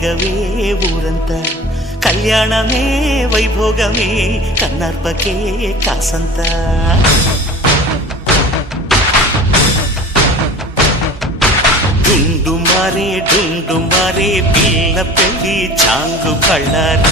రేగవే ఊరంతా కళ్యాణమే వైభోగమే కన్నార్పకే కాసంత డుండు మారే పిల్ల పెళ్ళి చాంగు కళ్ళారి